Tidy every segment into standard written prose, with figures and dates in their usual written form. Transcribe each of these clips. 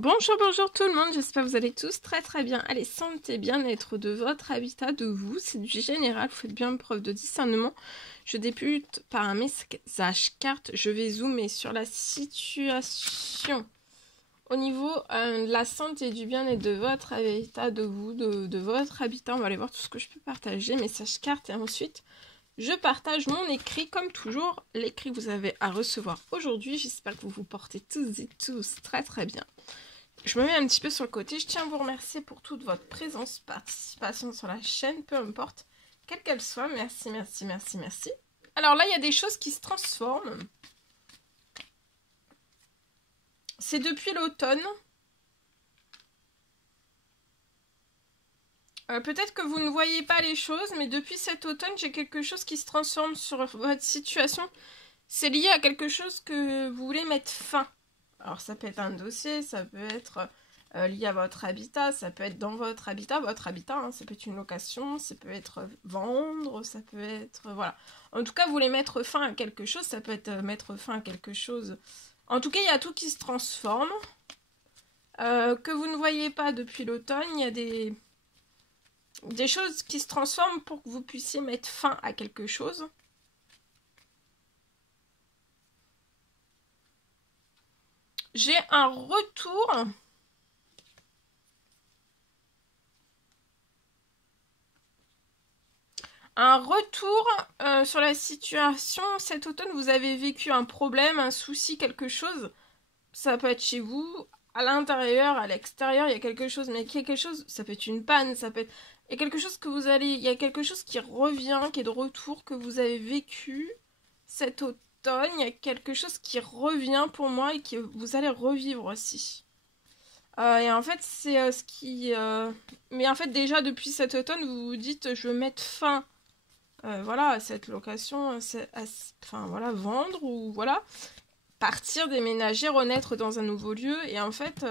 Bonjour, bonjour tout le monde, j'espère que vous allez tous très bien. Allez, santé, bien-être de votre habitat, de vous, c'est du général, vous faites bien preuve de discernement. Je débute par un message carte, je vais zoomer sur la situation au niveau de la santé et du bien-être de votre habitat, de vous, de votre habitat. On va aller voir tout ce que je peux partager, message carte, et ensuite je partage mon écrit, comme toujours, l'écrit que vous avez à recevoir aujourd'hui. J'espère que vous vous portez tous et tous très bien. Je me mets un petit peu sur le côté. Je tiens à vous remercier pour toute votre présence, participation sur la chaîne, peu importe, quelle qu'elle soit. Merci. Alors là, il y a des choses qui se transforment. C'est depuis l'automne. Peut-être que vous ne voyez pas les choses, mais depuis cet automne, j'ai quelque chose qui se transforme sur votre situation. C'est lié à quelque chose que vous voulez mettre fin. Alors ça peut être un dossier, ça peut être lié à votre habitat, ça peut être dans votre habitat, hein, ça peut être une location, ça peut être vendre, ça peut être... voilà. En tout cas, vous voulez mettre fin à quelque chose, ça peut être mettre fin à quelque chose. En tout cas, il y a tout qui se transforme. Que vous ne voyez pas depuis l'automne, il y a des choses qui se transforment pour que vous puissiez mettre fin à quelque chose. J'ai un retour sur la situation. Cet automne, vous avez vécu un problème, un souci, quelque chose. Ça peut être chez vous, à l'intérieur, à l'extérieur, il y a quelque chose. Mais quelque chose, ça peut être une panne, ça peut être... Il y a quelque chose que vous allez... Il y a quelque chose qui revient, qui est de retour, que vous avez vécu cet automne. Il y a quelque chose qui revient pour moi et que vous allez revivre aussi. Et en fait, c'est ce qui... Mais en fait, déjà, depuis cet automne, vous vous dites, je veux mettre fin voilà, à cette location, enfin, voilà, vendre ou voilà, partir, déménager, renaître dans un nouveau lieu. Et en fait...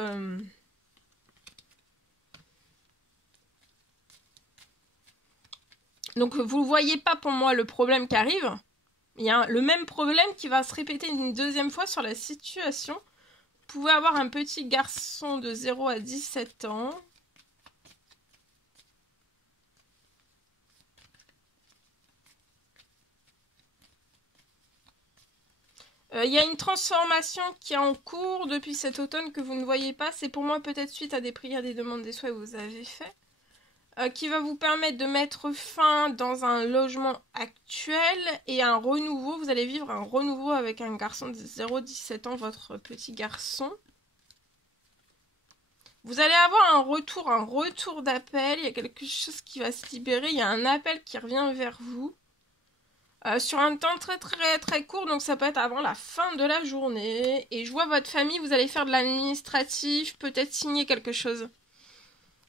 Donc, vous ne voyez pas pour moi le problème qui arrive. Il y a le même problème qui va se répéter une deuxième fois sur la situation. Vous pouvez avoir un petit garçon de 0 à 17 ans. Il y a une transformation qui est en cours depuis cet automne que vous ne voyez pas. C'est pour moi peut-être suite à des prières, des demandes, des souhaits que vous avez fait. Qui va vous permettre de mettre fin dans un logement actuel et un renouveau. Vous allez vivre un renouveau avec un garçon de 0 à 17 ans, votre petit garçon. Vous allez avoir un retour d'appel. Il y a quelque chose qui va se libérer. Il y a un appel qui revient vers vous. Sur un temps très court, donc ça peut être avant la fin de la journée. Et je vois votre famille, vous allez faire de l'administratif, peut-être signer quelque chose.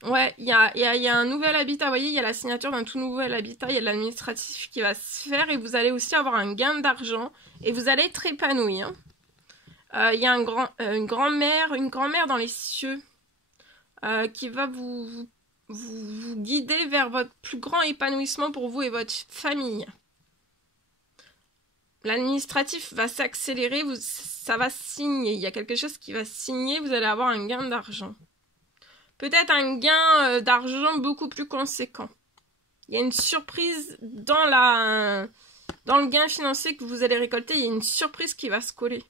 Ouais, il y a un nouvel habitat, vous voyez, il y a la signature d'un tout nouvel habitat, il y a de l'administratif qui va se faire et vous allez aussi avoir un gain d'argent et vous allez être épanoui. Hein. Il y a une grand-mère dans les cieux qui va vous guider vers votre plus grand épanouissement pour vous et votre famille. L'administratif va s'accélérer, ça va signer. Il y a quelque chose qui va signer, vous allez avoir un gain d'argent. Peut-être un gain d'argent beaucoup plus conséquent. Il y a une surprise dans le gain financier que vous allez récolter. Il y a une surprise qui va se coller.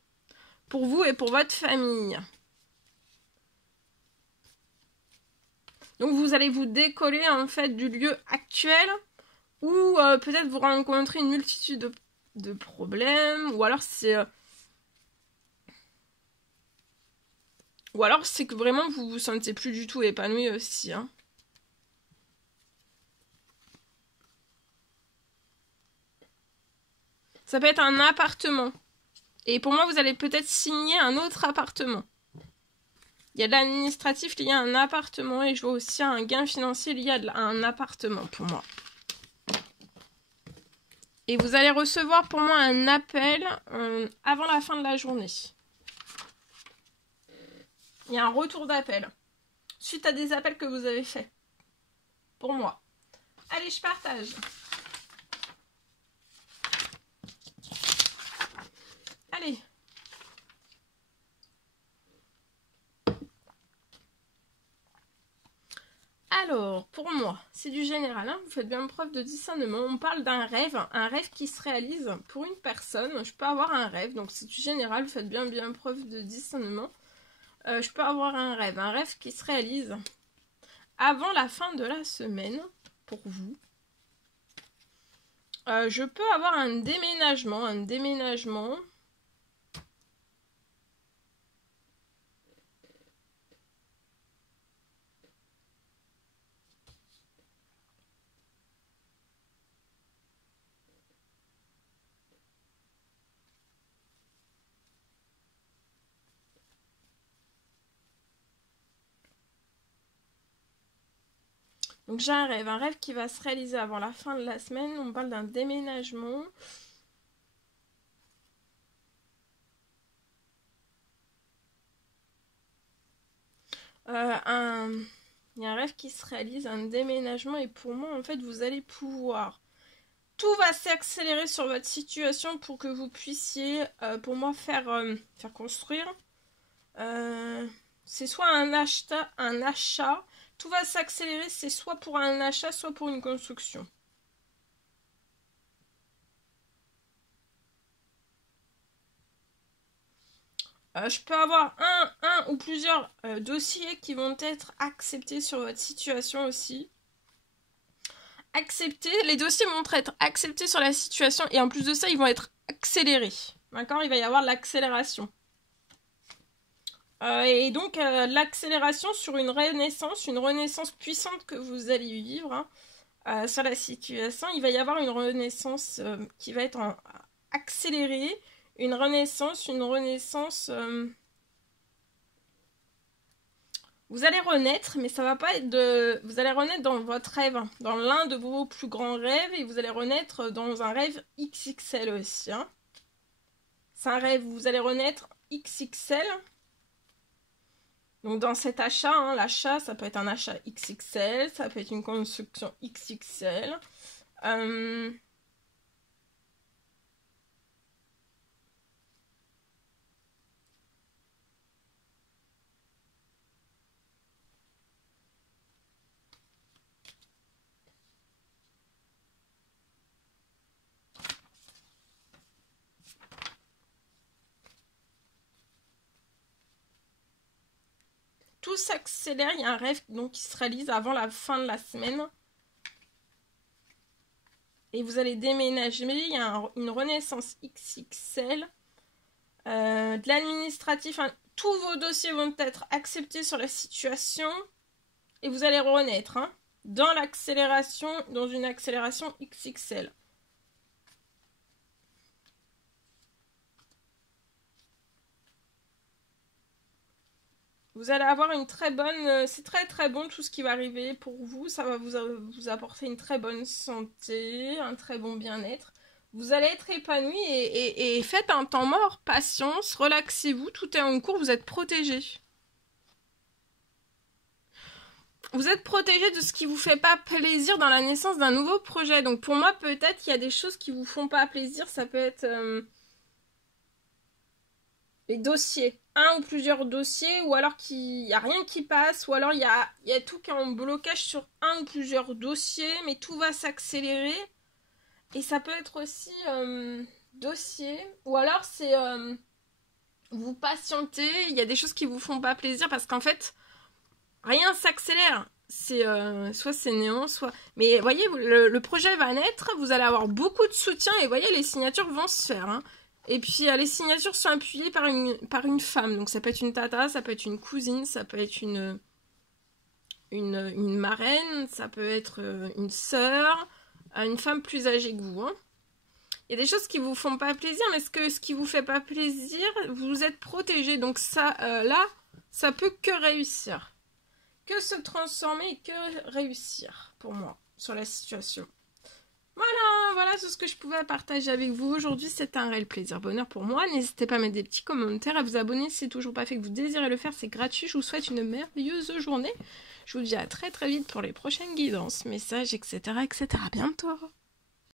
Pour vous et pour votre famille. Donc vous allez vous décoller en fait du lieu actuel où peut-être vous rencontrez une multitude de problèmes, ou alors c'est que vraiment vous vous sentez plus du tout épanoui aussi. Hein. Ça peut être un appartement. Et pour moi, vous allez peut-être signer un autre appartement. Il y a de l'administratif lié à un appartement et je vois aussi un gain financier lié à un appartement pour moi. Et vous allez recevoir pour moi un appel avant la fin de la journée. Il y a un retour d'appel. Suite à des appels que vous avez faits. Pour moi. Allez, je partage. Allez. Alors, pour moi, c'est du général, hein, vous faites bien preuve de discernement. On parle d'un rêve, un rêve qui se réalise pour une personne. Je peux avoir un rêve, donc c'est du général, vous faites bien preuve de discernement. Je peux avoir un rêve qui se réalise avant la fin de la semaine, pour vous. Je peux avoir un déménagement. Donc j'ai un rêve qui va se réaliser avant la fin de la semaine. On parle d'un déménagement. Il y a un rêve qui se réalise, un déménagement. Et pour moi, en fait, vous allez pouvoir... Tout va s'accélérer sur votre situation pour que vous puissiez, pour moi, faire construire. C'est soit un achat. Tout va s'accélérer, c'est soit pour un achat, soit pour une construction. Je peux avoir un ou plusieurs dossiers qui vont être acceptés sur votre situation aussi. Les dossiers vont être acceptés sur la situation et en plus de ça, ils vont être accélérés. D'accord? Il va y avoir de l'accélération. Et donc, l'accélération sur une renaissance puissante que vous allez vivre sur la situation. Il va y avoir une renaissance qui va être accélérée. Une renaissance. Vous allez renaître, mais ça va pas être de... Vous allez renaître dans votre rêve, dans l'un de vos plus grands rêves, et vous allez renaître dans un rêve XXL aussi. Hein. C'est un rêve où vous allez renaître XXL. Donc dans cet achat, hein, l'achat, ça peut être un achat XXL, ça peut être une construction XXL. Tout s'accélère, il y a un rêve donc, qui se réalise avant la fin de la semaine. Et vous allez déménager, il y a une renaissance XXL. De l'administratif, hein, tous vos dossiers vont être acceptés sur la situation. Et vous allez renaître hein, dans l'accélération, dans une accélération XXL. Vous allez avoir une très bonne... c'est très bon tout ce qui va arriver pour vous. Ça va vous apporter une très bonne santé, un très bon bien-être. Vous allez être épanoui et faites un temps mort, patience, relaxez-vous, tout est en cours, vous êtes protégé. Vous êtes protégé de ce qui vous fait pas plaisir dans la naissance d'un nouveau projet. Donc pour moi, peut-être qu'il y a des choses qui vous font pas plaisir. Ça peut être les dossiers. Un ou plusieurs dossiers. Ou alors qu'il n'y a rien qui passe. Ou alors il y a tout qui est en blocage sur un ou plusieurs dossiers. Mais tout va s'accélérer. Et ça peut être aussi dossier. Ou alors c'est vous patientez. Il y a des choses qui vous font pas plaisir. Parce qu'en fait... Rien s'accélère, soit c'est néant, soit... Mais voyez, le projet va naître, vous allez avoir beaucoup de soutien et voyez, les signatures vont se faire. Hein. Et puis, les signatures sont appuyées par une femme. Donc, ça peut être une tata, ça peut être une cousine, ça peut être une marraine, ça peut être une sœur, une femme plus âgée que vous. Hein. Il y a des choses qui vous font pas plaisir, mais ce qui vous fait pas plaisir, vous êtes protégé. Donc, ça, là, ça peut que réussir. Que se transformer et que réussir pour moi sur la situation. Voilà tout ce que je pouvais partager avec vous aujourd'hui. C'est un réel plaisir, bonheur pour moi. N'hésitez pas à mettre des petits commentaires, à vous abonner si c'est toujours pas fait, que vous désirez le faire, c'est gratuit. Je vous souhaite une merveilleuse journée. Je vous dis à très vite pour les prochaines guidances, messages, etc. À bientôt.